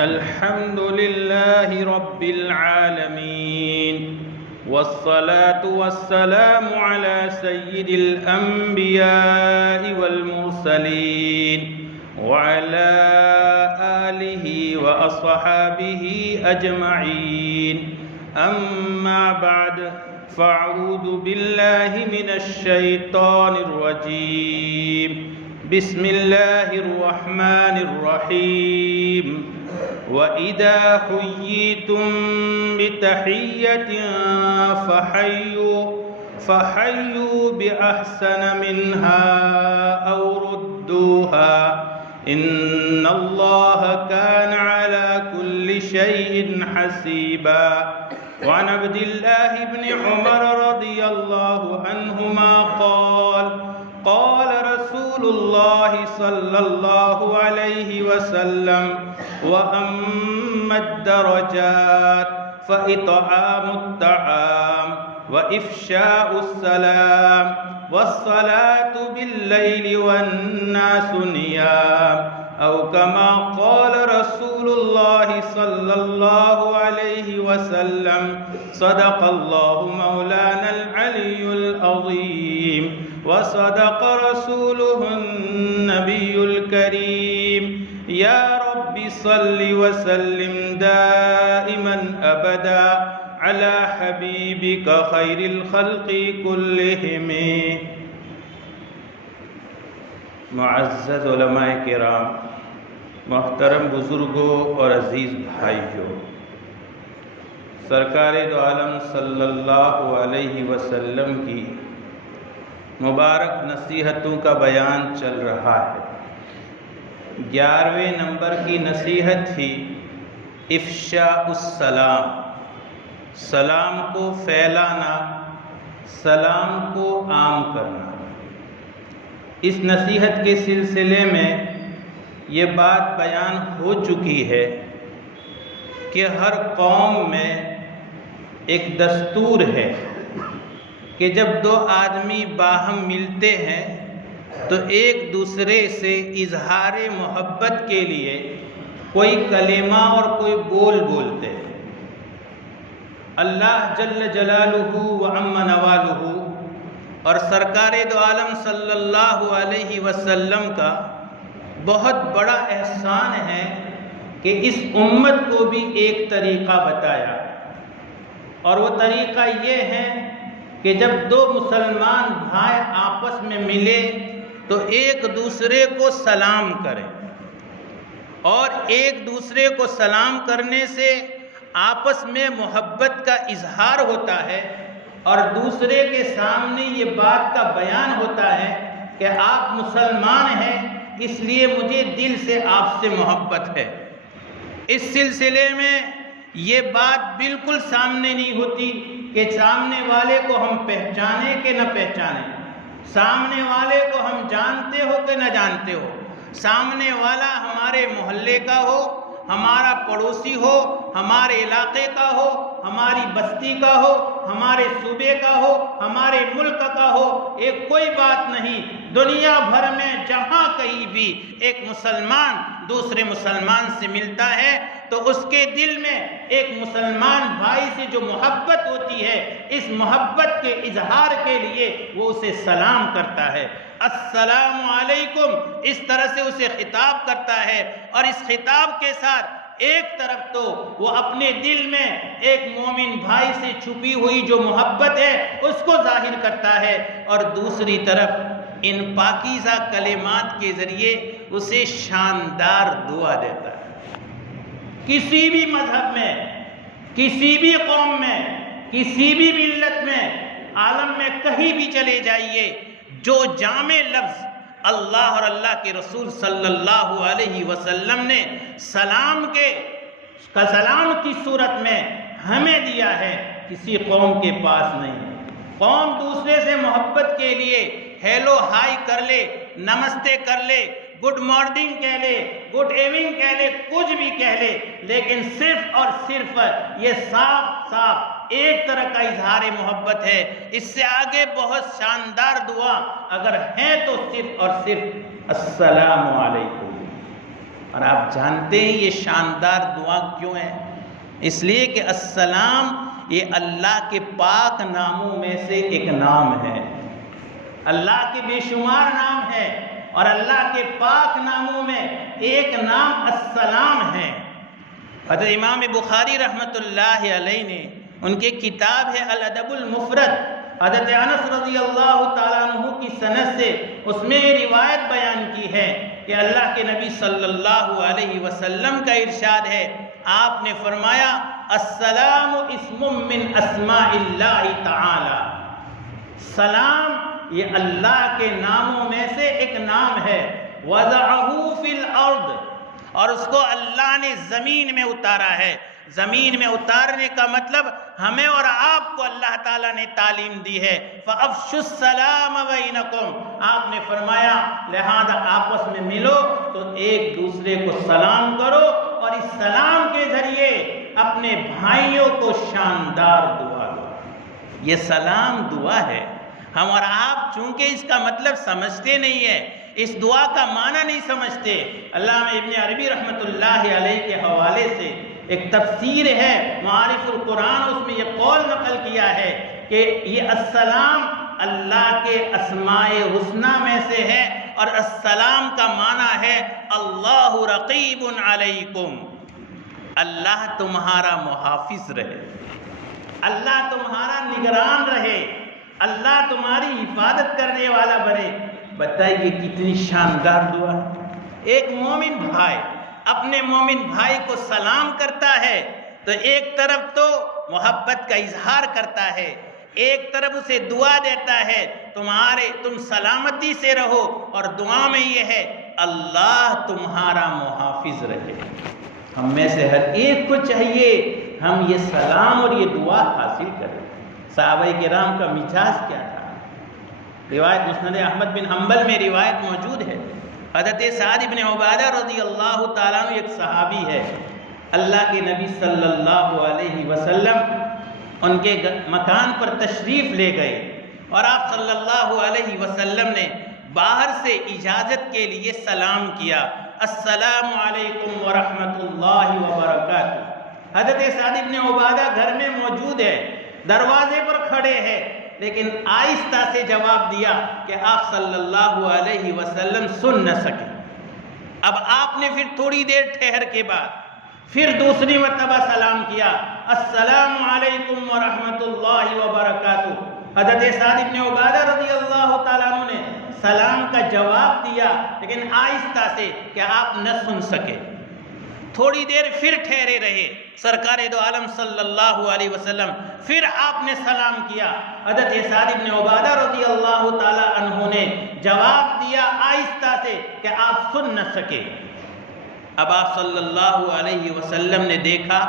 الحمد لله رب العالمين والصلاة والسلام على سيد الأنبياء والمرسلين وعلى آله وأصحابه أجمعين. أما بعد، فأعوذ بالله من الشيطان الرجيم. بسم الله الرحمن الرحيم. وَإِذَا حُيِّيتُم بِتَحِيَّةٍ فَحَيُّوا بِأَحْسَنَ مِنْهَا أَوْ رُدُّوهَا إِنَّ اللَّهَ كَانَ عَلَى كُلِّ شَيْءٍ حَسِيبًا. وعن عبد الله بن عمر رضي الله عنهما قال رسول الله صلى الله عليه وسلم: وأما الدرجات فإطعام الطعام وإفشاء السلام والصلاة بالليل والناس نيام، أو كما قال رسول الله صلى الله عليه وسلم. صدق الله مولانا العلي العظيم وصدق رسوله النبي الكريم. يا رب صل وسلم دائما أبدا على حبيبك خير الخلق كلهم. معزز علماء کرام، محترم بزرگوں اور عزیز بھائیوں، سرکار دو عالم صلی اللہ علیہ وسلم کی مبارک نصیحتوں کا بیان چل رہا ہے. 11ویں نمبر کی نصیحت تھی افشاء السلام، سلام کو پھیلانا، سلام کو عام کرنا. اس نصیحت کے سلسلے میں یہ بات بیان ہو چکی ہے کہ ہر قوم میں ایک دستور ہے کہ جب دو آدمی باہم ملتے ہیں تو ایک دوسرے سے اظہار محبت کے لیے کوئی کلمہ اور کوئی بول بولتے ہیں. اللہ جل جلالہ و عم نوالہ اور سرکار دو عالم صلی اللہ علیہ وسلم کا بہت بڑا احسان ہے کہ اس امت کو بھی ایک طریقہ بتایا، اور وہ طریقہ یہ ہے کہ جب دو مسلمان بھائی آپس میں ملے تو ایک دوسرے کو سلام کریں، اور ایک دوسرے کو سلام کرنے سے آپس میں محبت کا اظہار ہوتا ہے، اور دوسرے کے سامنے یہ بات کا بیان ہوتا ہے کہ آپ مسلمان ہیں، اس لیے مجھے دل سے آپ سے محبت ہے. اس سلسلے میں یہ بات بالکل سامنے نہیں ہوتی کہ سامنے والے کو ہم پہچانے کہ نہ پہچانے، سامنے والے کو ہم جانتے ہو کہ نہ جانتے ہو، سامنے والا ہمارے محلے کا ہو، ہمارا پڑوسی ہو، ہمارے علاقے کا ہو، ہماری بستی کا ہو، ہمارے صوبے کا ہو، ہمارے ملک کا ہو، ایک کوئی بات نہیں. دنیا بھر میں جہاں کہیں بھی ایک مسلمان دوسرے مسلمان سے ملتا ہے تو اس کے دل میں ایک مسلمان بھائی سے جو محبت ہوتی ہے، اس محبت کے اظہار کے لیے وہ اسے سلام کرتا ہے. السلام علیکم، اس طرح سے اسے خطاب کرتا ہے، اور اس خطاب کے ساتھ ایک طرف تو وہ اپنے دل میں ایک مومن بھائی سے چھپی ہوئی جو محبت ہے اس کو ظاہر کرتا ہے، اور دوسری طرف ان پاکیزہ کلمات کے ذریعے اسے شاندار دعا دیتا ہے. کسی بھی مذہب میں، کسی بھی قوم میں، کسی بھی ملت میں، عالم میں کہیں بھی چلے جائیے، جو جامع لفظ اللہ اور اللہ کے رسول صلی اللہ علیہ وسلم نے سلام کی صورت میں ہمیں دیا ہے، کسی قوم کے پاس نہیں. قوم دوسرے سے محبت کے لیے ہیلو ہائی کر لے، نمستے کر لے، گڈ مارننگ کہہ لے، گڈ ایوننگ کہہ لے، کچھ بھی کہہ لے، لیکن صرف اور صرف یہ صاف ایک طرح کا اظہار محبت ہے. اس سے آگے بہت شاندار دعا اگر ہے تو صرف اور صرف السلام علیکم. اور آپ جانتے ہیں یہ شاندار دعا کیوں ہے؟ اس لیے کہ السلام یہ اللہ کے پاک ناموں میں سے ایک نام ہے۔ اللہ کے بے شمار نام ہے اور اللہ کے پاک ناموں میں ایک نام السلام ہے۔ حضرت امام بخاری رحمۃ اللہ علیہ نے ان کے کتاب ہے الادب المفرد، حضرت انس رضی اللہ تعالیٰ عنہ کی سند سے اس میں روایت بیان کی ہے کہ اللہ کے نبی صلی اللہ علیہ وسلم کا ارشاد ہے، آپ نے فرمایا السلام اسم من اسماء اللہ تعالی، سلام یہ اللہ کے ناموں میں سے ایک نام ہے، وضعہ فی الارض، اور اس کو اللہ نے زمین میں اتارا ہے۔ زمین میں اتارنے کا مطلب ہمیں اور آپ کو اللہ تعالیٰ نے تعلیم دی ہے، فَأَفْشُوا السَّلَامَ بَيْنَكُمْ، آپ نے فرمایا لہذا آپس میں ملو تو ایک دوسرے کو سلام کرو اور اس سلام کے ذریعے اپنے بھائیوں کو شاندار دعا دو۔ یہ سلام دعا ہے۔ ہم اور آپ چونکہ اس کا مطلب سمجھتے نہیں ہے، اس دعا کا معنی نہیں سمجھتے، علامہ ابن عربی رحمۃ اللہ علیہ کے حوالے سے ایک تفسیر ہے معارف القرآن، اس میں یہ قول نقل کیا ہے کہ یہ السلام اللہ کے اسماء حسنی میں سے ہے، اور السلام کا معنی ہے اللہ رقیب علیکم، اللہ تمہارا محافظ رہے، اللہ تمہارا نگران رہے، اللہ تمہاری حفاظت کرنے والا بنے۔ بتائیے کتنی شاندار دعا ہے۔ ایک مومن بھائی اپنے مومن بھائی کو سلام کرتا ہے تو ایک طرف تو محبت کا اظہار کرتا ہے، ایک طرف اسے دعا دیتا ہے تم سلامتی سے رہو، اور دعا میں یہ ہے اللہ تمہارا محافظ رہے۔ ہم میں سے ہر ایک کو چاہیے ہم یہ سلام اور یہ دعا حاصل کریں۔ صحابہ کرام کا مزاج کیا تھا؟ روایت مسند احمد بن حنبل میں روایت موجود ہے، حضرت سعد بن عبادہ رضی اللہ تعالیٰ عنہ ایک صحابی ہے، اللہ کے نبی صلی اللہ علیہ وسلم ان کے مکان پر تشریف لے گئے اور آپ صلی اللہ علیہ وسلم نے باہر سے اجازت کے لیے سلام کیا، السلام علیکم ورحمۃ اللہ وبرکاتہ۔ حضرت سعد بن عبادہ گھر میں موجود ہے، دروازے پر کھڑے ہیں، لیکن آہستہ سے جواب دیا کہ آپ صلی اللہ علیہ وسلم سن نہ سکے۔ اب آپ نے پھر تھوڑی دیر ٹھہر کے بعد پھر دوسری مرتبہ سلام کیا، السلام علیکم ورحمۃ اللہ وبرکاتہ۔ حضرت سعد بن عبادہ رضی اللہ تعالیٰ عنہ نے سلام کا جواب دیا لیکن آہستہ سے کہ آپ نہ سن سکے۔ تھوڑی دیر پھر ٹھہرے رہے، سرکار دو عالم صلی اللہ علیہ وسلم پھر آپ نے سلام کیا، حضرت سعد بن عبادہ رضی اللہ تعالی عنہ نے جواب دیا آہستہ سے کہ آپ سن نہ سکے۔ اب آپ صلی اللہ علیہ وسلم نے دیکھا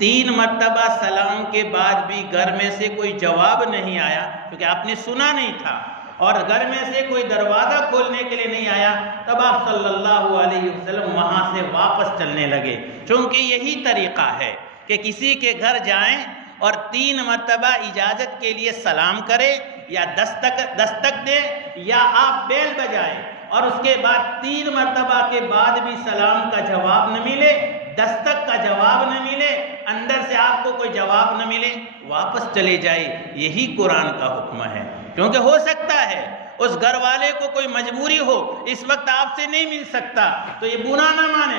3 مرتبہ سلام کے بعد بھی گھر میں سے کوئی جواب نہیں آیا، کیونکہ آپ نے سنا نہیں تھا، اور گھر میں سے کوئی دروازہ کھولنے کے لیے نہیں آیا، تب آپ صلی اللہ علیہ وسلم وہاں سے واپس چلنے لگے۔ چونکہ یہی طریقہ ہے کہ کسی کے گھر جائیں اور 3 مرتبہ اجازت کے لیے سلام کرے یا دستک دے یا آپ بیل بجائیں، اور اس کے بعد 3 مرتبہ کے بعد بھی سلام کا جواب نہ ملے، دستک کا جواب نہ ملے، اندر سے آپ کو کوئی جواب نہ ملے، واپس چلے جائے۔ یہی قرآن کا حکم ہے، کیونکہ ہو سکتا ہے اس گھر والے کو کوئی مجبوری ہو، اس وقت آپ سے نہیں مل سکتا، تو یہ برا نہ مانے۔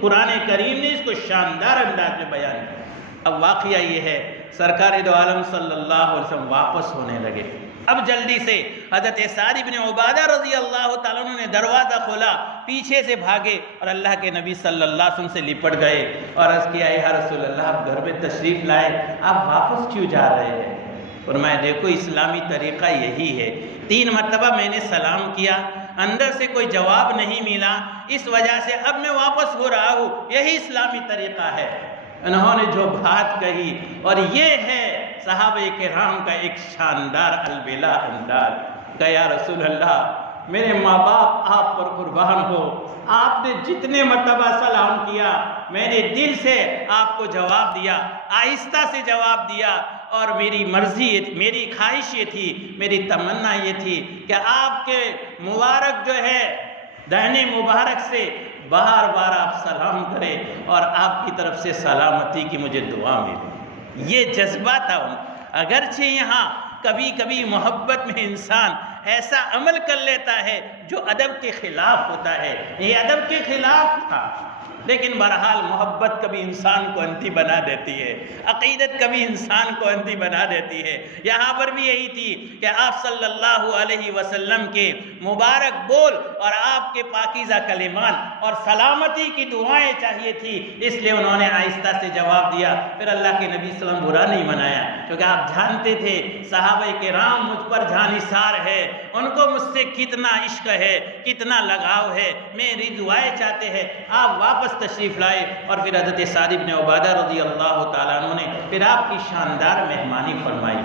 قرآن کریم نے اس کو شاندار انداز میں بیان کیا۔ اب واقعہ یہ ہے سرکار دو عالم صلی اللہ علیہ وسلم واپس ہونے لگے۔ اب جلدی سے حضرت سعد بن عبادہ رضی اللہ تعالیٰ عنہ نے دروازہ کھولا، پیچھے سے بھاگے اور اللہ کے نبی صلی اللہ علیہ وسلم سے لپٹ گئے اور عرض کیا، یا رسول اللہ آپ گھر میں تشریف لائے، آپ واپس کیوں جا رہے ہیں؟ فرمایا دیکھو اسلامی طریقہ یہی ہے، 3 مرتبہ میں نے سلام کیا، اندر سے کوئی جواب نہیں ملا، اس وجہ سے اب میں واپس ہو رہا ہوں، یہی اسلامی طریقہ ہے۔ انہوں نے جو بات کہی، اور یہ ہے صحابہ کرام کا ایک شاندار البلا انداز، کہ یا رسول اللہ میرے ماں باپ آپ پر قربان ہو، آپ نے جتنے مرتبہ سلام کیا میں نے دل سے آپ کو جواب دیا، آہستہ سے جواب دیا، اور میری مرضی، میری خواہش یہ تھی، میری تمنا یہ تھی کہ آپ کے مبارک جو ہے دہنے مبارک سے بار بار آپ سلام کریں اور آپ کی طرف سے سلامتی کی مجھے دعا ملے۔ یہ جذبہ تھا۔ اگرچہ یہاں کبھی کبھی محبت میں انسان ایسا عمل کر لیتا ہے جو ادب کے خلاف ہوتا ہے، یہ ادب کے خلاف تھا، لیکن بہرحال محبت کبھی انسان کو انتی بنا دیتی ہے، عقیدت کبھی انسان کو انتی بنا دیتی ہے۔ یہاں پر بھی یہی تھی کہ آپ صلی اللہ علیہ وسلم کے مبارک بول اور آپ کے پاکیزہ کلمات اور سلامتی کی دعائیں چاہیے تھی، اس لیے انہوں نے آہستہ سے جواب دیا۔ پھر اللہ کے نبی صلی اللہ علیہ وسلم برا نہیں منایا، کیونکہ آپ جانتے تھے صحابہ کرام مجھ پر جانثار ہے، ان کو مجھ سے کتنا عشق ہے، کتنا لگاؤ ہے، میری دعائیں چاہتے ہیں۔ آپ واپس تشریف لائے اور پھر حضرت سعد بن عبادہ رضی اللہ تعالیٰ عنہ نے پھر آپ کی شاندار مہمانی فرمائی۔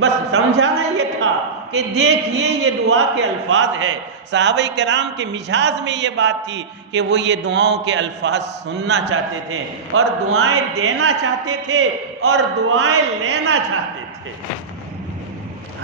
بس سمجھانا یہ تھا کہ دیکھیے یہ دعا کے الفاظ ہے۔ صحابہ کرام کے مزاج میں یہ بات تھی کہ وہ یہ دعاؤں کے الفاظ سننا چاہتے تھے اور دعائیں دینا چاہتے تھے اور دعائیں لینا چاہتے تھے۔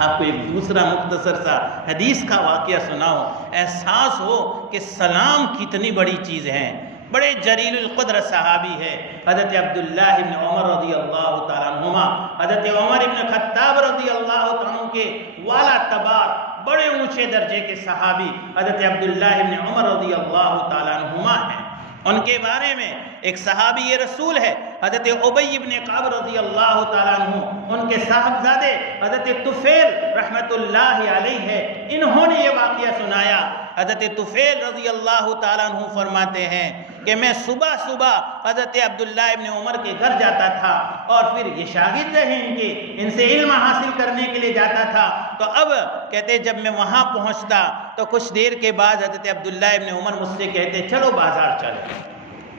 آپ کو ایک دوسرا مختصر سا حدیث کا واقعہ سناؤ، احساس ہو کہ سلام کتنی بڑی چیز ہے۔ بڑے جلیل القدر صحابی ہے حضرت عبداللہ بن عمر رضی اللہ تعالیٰ عنہما، حضرت عمر بن خطاب رضی اللہ تعالیٰ عنہ کے والا تبار بڑے اونچے درجے کے صحابی حضرت عبداللہ بن عمر رضی اللہ تعالیٰ عنہما ہیں۔ ان کے بارے میں ایک صحابی رسول ہے حضرت عبی بن کعب رضی اللہ تعالیٰ عنہ، ان کے صاحبزادے حضرت طفیل رحمت اللہ علیہ ہے، انہوں نے یہ واقعہ سنایا۔ حضرت طفیل رضی اللہ تعالیٰ عنہ فرماتے ہیں کہ میں صبح صبح حضرت عبداللہ ابن عمر کے گھر جاتا تھا اور پھر یہ شاگرد رہے ان سے علم حاصل کرنے کے لیے جاتا تھا۔ تو اب کہتے جب میں وہاں پہنچتا تو کچھ دیر کے بعد حضرت عبداللہ ابن عمر مجھ سے کہتے چلو بازار چلیں۔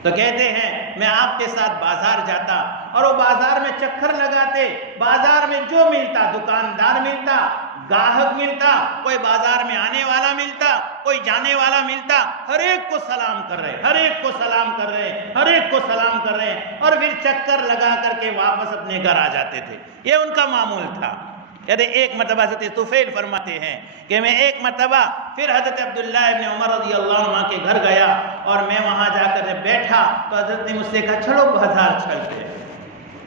تو کہتے ہیں میں آپ کے ساتھ بازار جاتا اور وہ بازار میں چکر لگاتے، بازار میں جو ملتا، دکاندار ملتا، گاہک ملتا، کوئی بازار میں آنے والا ملتا، کوئی جانے والا ملتا، ہر ایک کو سلام کر رہے، ہر ایک کو سلام کر رہے، ہر ایک کو سلام کر رہے، اور پھر چکر لگا کر کے واپس اپنے گھر آ جاتے تھے۔ یہ ان کا معمول تھا۔ کہتے ایک مرتبہ حضرت طفیل فرماتے ہیں کہ میں ایک مرتبہ پھر حضرت عبداللہ ابن عمر رضی اللہ عنہ کے گھر گیا اور میں وہاں جا کر جب بیٹھا تو حضرت نے مجھ سے کہا چلو بازار چلتے ہیں۔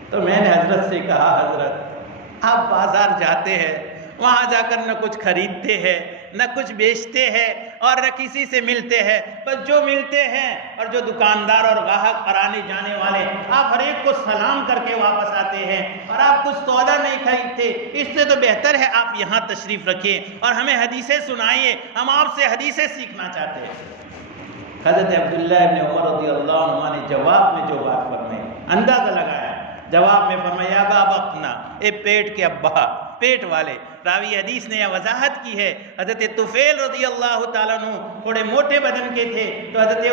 تو میں نے حضرت سے کہا حضرت آپ بازار جاتے ہیں، وہاں جا کر نہ کچھ خریدتے ہیں نہ کچھ بیچتے ہیں اور نہ کسی سے ملتے ہیں، بس جو ملتے ہیں اور جو دکاندار اور گاہک اور آنے جانے والے آپ ہر ایک کو سلام کر کے واپس آتے ہیں اور آپ کچھ سودا نہیں خریدتے۔ اس سے تو بہتر ہے آپ یہاں تشریف رکھیں اور ہمیں حدیثیں سنائیے، ہم آپ سے حدیثیں سیکھنا چاہتے ہیں۔ حضرت عبداللہ ابن عمر رضی اللہ عنہ نے جواب میں جو بات فرمائی اندازہ لگایا، جواب میں فرمایا ابا بطنا، اے پیٹ کے ابا، پیٹ والے۔ راوی حدیث نے یہ وضاحت کی ہے حضرت طفیل رضی اللہ تعالیٰ عنہ تھوڑے موٹے بدن کے تھے، تو حضرت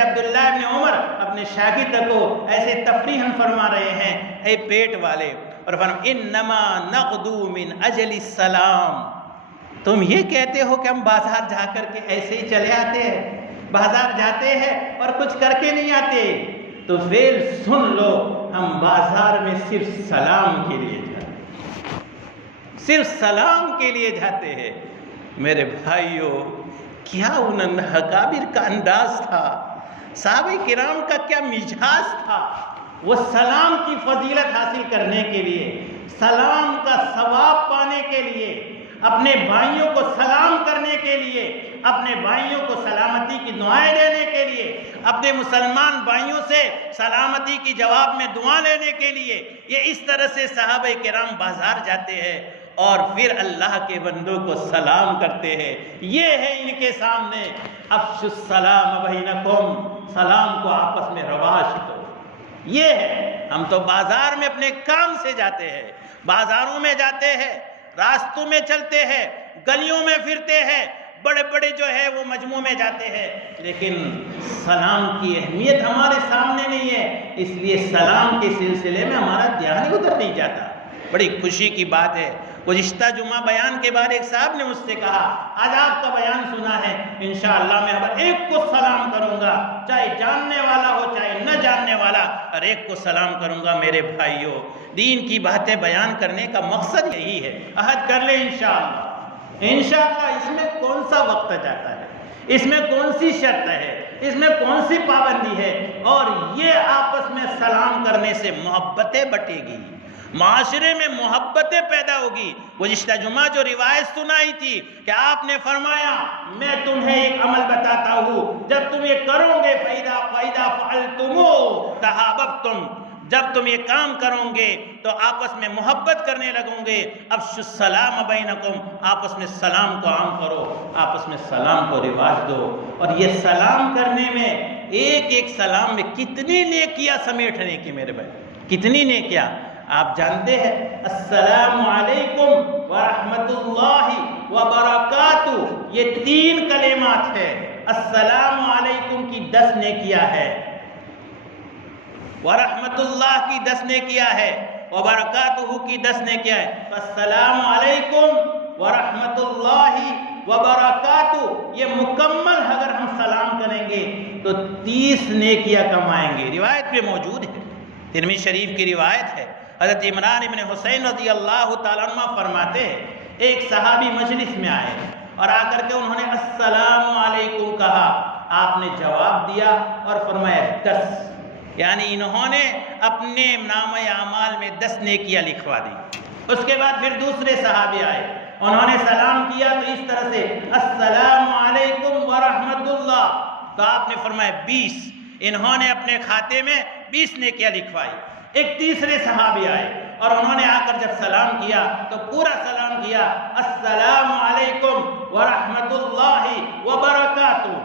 عبداللہ ابن عمر اپنے شاگرد کو ایسے تفریحاً فرما رہے ہیں اے پیٹ والے، اور فرمایا انما نغدو من اجل السلام، تم یہ کہتے ہو کہ ہم بازار جا کر کے ایسے ہی چلے آتے ہیں، بازار جاتے ہیں اور کچھ کر کے نہیں آتے؟ تو فیل سن لو، ہم بازار میں صرف سلام کے لیے جاتے ہیں، صرف سلام کے لیے جاتے ہیں۔ میرے بھائیوں، کیا ان اکابر کا انداز تھا، صحابہ کرام کا کیا مزاج تھا، وہ سلام کی فضیلت حاصل کرنے کے لیے، سلام کا ثواب پانے کے لیے، اپنے بھائیوں کو سلام کرنے کے لیے، اپنے بھائیوں کو سلامتی کی دعائیں دینے کے لیے، اپنے مسلمان بھائیوں سے سلامتی کی جواب میں دعا لینے کے لیے، یہ اس طرح سے صحابہ کرام بازار جاتے ہیں اور پھر اللہ کے بندوں کو سلام کرتے ہیں۔ یہ ہے ان کے سامنے افشوا السلام بینکم، سلام کو آپس میں رواج کرو۔ یہ ہے، ہم تو بازار میں اپنے کام سے جاتے ہیں، بازاروں میں جاتے ہیں، راستوں میں چلتے ہیں، گلیوں میں پھرتے ہیں، بڑے بڑے جو ہے وہ مجموع میں جاتے ہیں، لیکن سلام کی اہمیت ہمارے سامنے نہیں ہے، اس لیے سلام کے سلسلے میں ہمارا دھیان ہی ادھر نہیں جاتا۔ بڑی خوشی کی بات ہے، گزشتہ جمعہ بیان کے بعد ایک صاحب نے مجھ سے کہا آج آپ کا بیان سنا ہے، انشاءاللہ میں ہر ایک کو سلام کروں گا، چاہے جاننے والا ہو چاہے نہ جاننے والا، ہر ایک کو سلام کروں گا۔ میرے بھائیوں، دین کی باتیں بیان کرنے کا مقصد یہی ہے، عہد کر لیں انشاءاللہ۔ انشاءاللہ اس میں کون سا وقت جاتا ہے، اس میں کون سی شرط ہے؟ اس میں کون سی پابندی ہے؟ اور یہ آپس میں سلام کرنے سے محبتیں بٹے گی، معاشرے میں محبتیں پیدا ہوگی۔ گزشتہ جمعہ جو روایت سنائی تھی کہ آپ نے فرمایا میں تمہیں ایک عمل بتاتا ہوں، جب تم یہ کرو گے فَإِذَا فَعَلْتُمُوهُ تَحَابَبْتُمْ، جب تم یہ کام کرو گے تو آپس میں محبت کرنے لگو گے۔ افشوا السلام بینکم، آپس میں سلام کو عام کرو، آپس میں سلام کو رواج دو۔ اور یہ سلام کرنے میں ایک ایک سلام میں کتنی نیکیاں سمیٹنے کی میرے بھائی، کتنی نیکیاں آپ جانتے ہیں۔ السلام علیکم ورحمۃ اللہ وبرکاتہ، یہ 3 کلمات ہے۔ السلام علیکم کی 10 نیکیاں ہے، ورحمت اللہ کی 10 نیکیاں ہے، وبرکاتہ کی 10 نیکیاں ہے۔ السلام علیکم ورحمت اللہ وبرکاتہ، یہ مکمل اگر ہم سلام کریں گے تو 30 نیکیاں کمائیں گے۔ روایت پہ موجود ہے، ترمذی شریف کی روایت ہے۔ حضرت عمران ابن حسین رضی اللہ تعالیٰ عنہ فرماتے ہیں ایک صحابی مجلس میں آئے اور آ کر کے انہوں نے السلام علیکم کہا، آپ نے جواب دیا اور فرمایا 10، یعنی انہوں نے اپنے نامہ اعمال میں 10 نیکیاں لکھوا دی۔ اس کے بعد پھر دوسرے صحابی آئے، انہوں نے سلام کیا تو اس طرح سے السلام علیکم ورحمت اللہ، تو آپ نے فرمایا 20، انہوں نے اپنے کھاتے میں 20 نیکیاں لکھوائی۔ ایک تیسرے صحابی آئے اور انہوں نے آ کر جب سلام کیا تو پورا سلام کیا السلام علیکم ورحمت اللہ وبرکاتہ،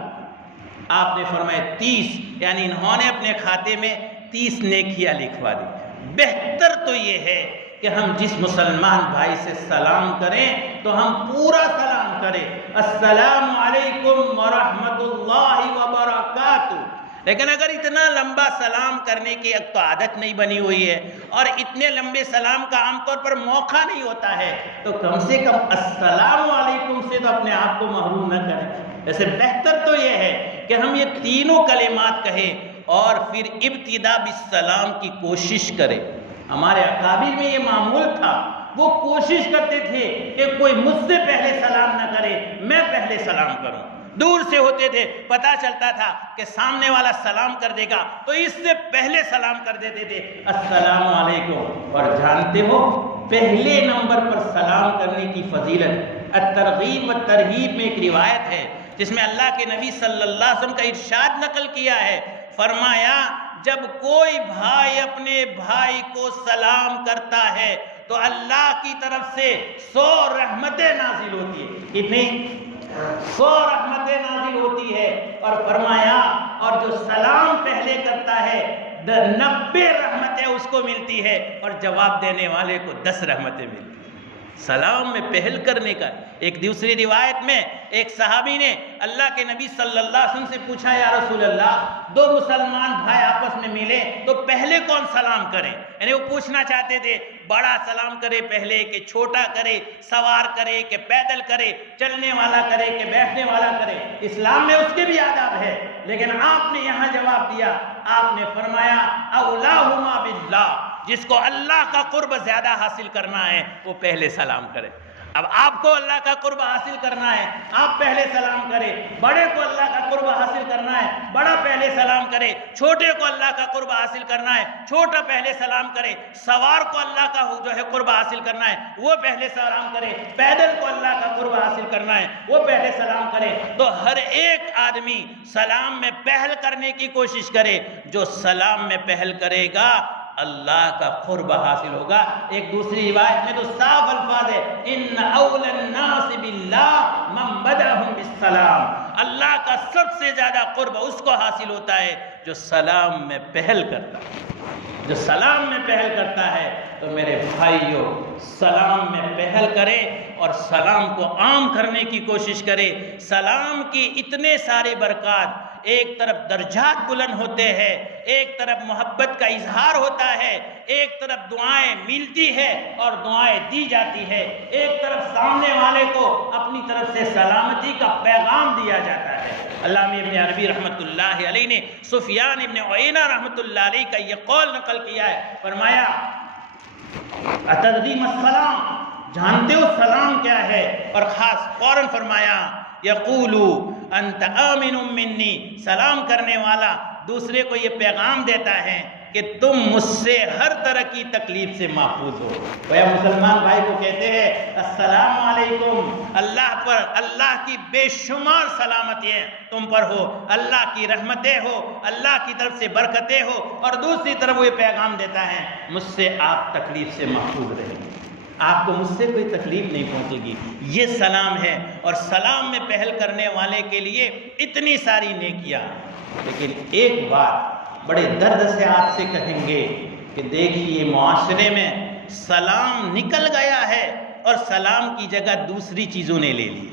آپ نے فرمایا 30، یعنی انہوں نے اپنے کھاتے میں 30 نیکیاں لکھوا دی۔ بہتر تو یہ ہے کہ ہم جس مسلمان بھائی سے سلام کریں تو ہم پورا سلام کریں، السلام علیکم ورحمت اللہ وبرکاتہ۔ لیکن اگر اتنا لمبا سلام کرنے کی ایک تو عادت نہیں بنی ہوئی ہے اور اتنے لمبے سلام کا عام طور پر موقع نہیں ہوتا ہے تو کم سے کم السلام علیکم سے تو اپنے آپ کو محروم نہ کریں۔ ویسے بہتر تو یہ ہے کہ ہم یہ تینوں کلمات کہیں اور پھر ابتدا بالسلام کی کوشش کریں۔ ہمارے اکابر میں یہ معمول تھا، وہ کوشش کرتے تھے کہ کوئی مجھ سے پہلے سلام نہ کرے، میں پہلے سلام کروں۔ دور سے ہوتے تھے، پتہ چلتا تھا کہ سامنے والا سلام کر دے گا تو اس سے پہلے سلام کر دیتے تھے السلام علیکم۔ اور جانتے ہو پہلے نمبر پر سلام کرنے کی فضیلت الترغیب والترہیب میں ایک روایت ہے جس میں اللہ کے نبی صلی اللہ علیہ وسلم کا ارشاد نقل کیا ہے، فرمایا جب کوئی بھائی اپنے بھائی کو سلام کرتا ہے تو اللہ کی طرف سے 100 رحمتیں نازل ہوتی ہے۔ کتنی؟ 100 رحمتیں نازل ہوتی ہے۔ اور فرمایا اور جو سلام پہلے کرتا ہے 90 رحمتیں اس کو ملتی ہے اور جواب دینے والے کو 10 رحمتیں ملتی ہیں۔ سلام میں پہل کرنے کا۔ ایک دوسری روایت میں ایک صحابی نے اللہ کے نبی صلی اللہ علیہ وسلم سے پوچھا یا رسول اللہ 2 مسلمان بھائی آپس میں ملے تو پہلے کون سلام کرے؟ یعنی وہ پوچھنا چاہتے تھے بڑا سلام کرے پہلے کہ چھوٹا کرے، سوار کرے کہ پیدل کرے، چلنے والا کرے کہ بیٹھنے والا کرے۔ اسلام میں اس کے بھی آداب ہے، لیکن آپ نے یہاں جواب دیا، آپ نے فرمایا اولاہما باللہ، جس کو اللہ کا قرب زیادہ حاصل کرنا ہے وہ پہلے سلام کرے۔ اب آپ کو اللہ کا قرب حاصل کرنا ہے، آپ پہلے سلام کرے۔ بڑے کو اللہ کا قرب حاصل کرنا ہے، بڑا پہلے سلام کرے۔ چھوٹے کو اللہ کا قرب حاصل کرنا ہے، چھوٹا پہلے سلام کرے۔ سوار کو اللہ کا جو ہے قرب حاصل کرنا ہے وہ پہلے سلام کرے۔ پیدل کو اللہ کا قرب حاصل کرنا ہے وہ پہلے سلام کرے۔ تو ہر ایک آدمی سلام میں پہل کرنے کی کوشش کرے۔ جو سلام میں پہل کرے گا اللہ کا قرب حاصل ہوگا۔ ایک دوسری روایت میں تو صاف الفاظ ہے ان اول الناس باللہ من بدأهم بالسلام، اللہ کا سب سے زیادہ قرب اس کو حاصل ہوتا ہے جو سلام میں پہل کرتا ہے۔ جو سلام میں پہل کرتا ہے تو میرے بھائیوں سلام میں پہل کرے اور سلام کو عام کرنے کی کوشش کرے۔ سلام کی اتنے سارے برکات، ایک طرف درجات بلند ہوتے ہیں، ایک طرف محبت کا اظہار ہوتا ہے، ایک طرف دعائیں ملتی ہے اور دعائیں دی جاتی ہے، ایک طرف سامنے والے کو اپنی طرف سے سلامتی کا پیغام دیا جاتا ہے۔ علامہ ابن عربی رحمۃ اللہ علیہ نے سفیان ابن عیینہ رحمۃ اللہ علیہ کا یہ قول نقل کیا ہے، فرمایا اتدری ما السلام، جانتے ہو سلام کیا ہے؟ اور خاص فوراً فرمایا یقولو انت آمن منی، سلام کرنے والا دوسرے کو یہ پیغام دیتا ہے کہ تم مجھ سے ہر طرح کی تکلیف سے محفوظ ہو۔ وہ مسلمان بھائی کو کہتے ہیں السلام علیکم، اللہ پر اللہ کی بے شمار سلامتیاں تم پر ہو، اللہ کی رحمتیں ہو، اللہ کی طرف سے برکتیں ہو، اور دوسری طرف وہ یہ پیغام دیتا ہے مجھ سے آپ تکلیف سے محفوظ رہیں گے، آپ کو مجھ سے کوئی تکلیف نہیں پہنچے گی۔ یہ سلام ہے، اور سلام میں پہل کرنے والے کے لیے اتنی ساری نیکیاں۔ لیکن ایک بات بڑے درد سے آپ سے کہیں گے کہ دیکھیے معاشرے میں سلام نکل گیا ہے اور سلام کی جگہ دوسری چیزوں نے لے لی،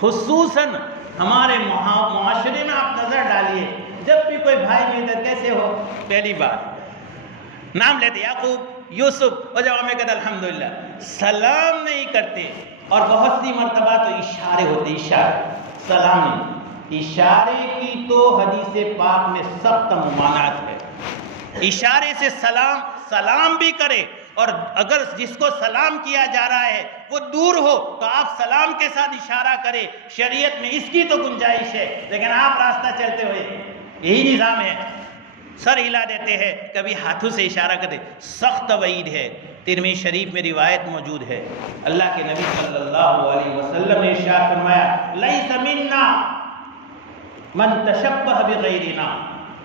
خصوصاً ہمارے معاشرے میں آپ نظر ڈالیے، جب بھی کوئی بھائی ملتا کیسے ہو، پہلی بات نام لیتے یعقوب، یوسف، اور جواب میں کہتے الحمدللہ، سلام نہیں کرتے، اور بہت سی مرتبہ تو اشارے ہوتے، اشارے، سلام نہیں۔ اشارے کی تو حدیث پاک میں سخت ممانعت ہے، اشارے سے سلام بھی کرے، اور اگر جس کو سلام کیا جا رہا ہے وہ دور ہو تو آپ سلام کے ساتھ اشارہ کرے، شریعت میں اس کی تو گنجائش ہے، لیکن آپ راستہ چلتے ہوئے یہی نظام ہے، سر ہلا دیتے ہیں، کبھی ہاتھوں سے اشارہ کرتے، سخت وعید ہے۔ ترمذی شریف میں روایت موجود ہے، اللہ کے نبی صلی اللہ علیہ وسلم نے ارشاد فرمایا لیس منا من تشبہ بغیرنا،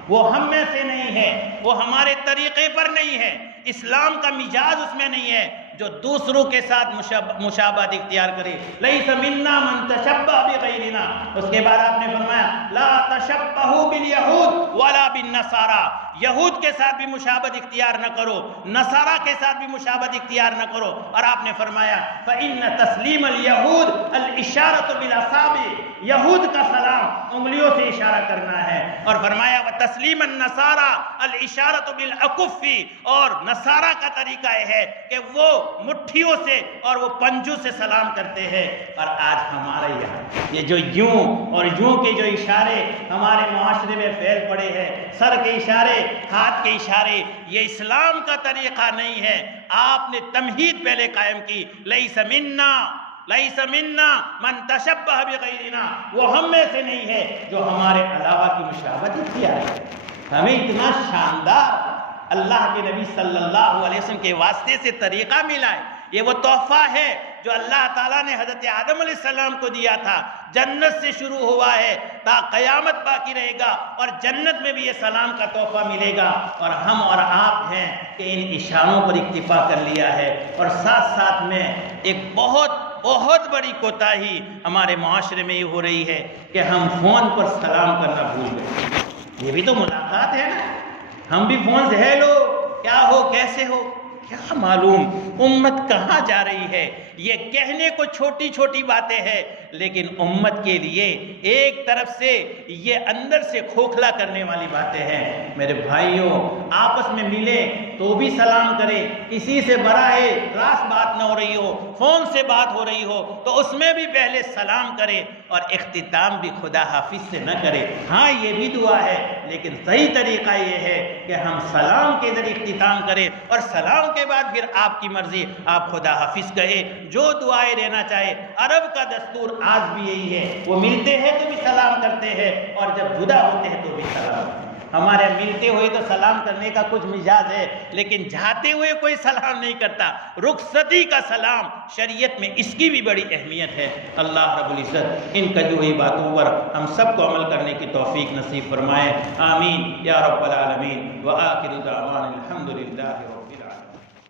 وہ ہم میں سے نہیں ہے، وہ ہمارے طریقے پر نہیں ہے، اسلام کا مزاج اس میں نہیں ہے جو دوسروں کے ساتھ مشابہت اختیار کرے۔ لیس منا من تشبہ بغیرنا، اس کے بعد آپ نے فرمایا لا تشبہوا بالیہود ولا بالنصارى، یہود کے ساتھ بھی مشابہت اختیار نہ کرو، نصارہ کے ساتھ بھی مشابہت اختیار نہ کرو، اور آپ نے فرمایا فإن تسلیم اليہود الاشارۃ بالاصابع، یہود کا سلام انگلیوں سے اشارہ کرنا ہے، اور فرمایا وتسلیم النصارى الاشارۃ بالاکف، اور نصارہ کا طریقہ یہ ہے کہ وہ مٹھیوں سے اور وہ پنجوں سے سلام کرتے ہیں۔ اور آج ہمارے یہاں یہ جو یوں اور یوں کے جو اشارے ہمارے معاشرے میں پھیل پڑے ہیں، سر کے اشارے، ہاتھ کے اشارے، یہ اسلام کا طریقہ نہیں ہے۔ آپ نے تمہید پہلے قائم کی، لیس منا من تشبہ بغیرنا، وہ ہم میں سے نہیں ہے جو ہمارے علاوہ کی مشابہت اختیار ہے۔ ہمیں اتنا شاندار اللہ کے نبی صلی اللہ علیہ وسلم کے واسطے سے طریقہ ملا ہے، یہ وہ تحفہ ہے جو اللہ تعالیٰ نے حضرت آدم علیہ السلام کو دیا تھا، جنت سے شروع ہوا ہے تا قیامت باقی رہے گا، اور جنت میں بھی یہ سلام کا تحفہ ملے گا، اور ہم اور آپ ہیں کہ ان اشاروں پر اکتفا کر لیا ہے۔ اور ساتھ ساتھ میں ایک بہت بڑی کوتاہی ہمارے معاشرے میں یہ ہو رہی ہے کہ ہم فون پر سلام کرنا بھول گئے۔ یہ بھی تو ملاقات ہے نا، ہم بھی فون سے ہیلو، کیا ہو، کیسے ہو، کیا معلوم امت کہاں جا رہی ہے۔ یہ کہنے کو چھوٹی چھوٹی باتیں ہیں، لیکن امت کے لیے ایک طرف سے یہ اندر سے کھوکھلا کرنے والی باتیں ہیں۔ میرے بھائیوں، آپس میں ملے تو بھی سلام کرے، کسی سے براہ راست بات نہ ہو رہی ہو، فون سے بات ہو رہی ہو تو اس میں بھی پہلے سلام کرے، اور اختتام بھی خدا حافظ سے نہ کرے۔ ہاں یہ بھی دعا ہے، لیکن صحیح طریقہ یہ ہے کہ ہم سلام کے ذریعے اختتام کریں، اور سلام کے بعد پھر آپ کی مرضی، آپ خدا حافظ کہے، جو دعائیں دینا چاہے۔ عرب کا دستور آج بھی یہی ہے، وہ ملتے ہیں تو بھی سلام کرتے ہیں، اور جب جدا ہوتے ہیں تو بھی سلام۔ ہمارے ملتے ہوئے تو سلام کرنے کا کچھ مزاج ہے، لیکن جاتے ہوئے کوئی سلام نہیں کرتا۔ رخصتی کا سلام شریعت میں اس کی بھی بڑی اہمیت ہے۔ اللہ رب العزت ان کہی ہوئی باتوں پر ہم سب کو عمل کرنے کی توفیق نصیب فرمائے، آمین یا رب العالمین۔ وآخر دعوانا الحمدللہ رب العالمین۔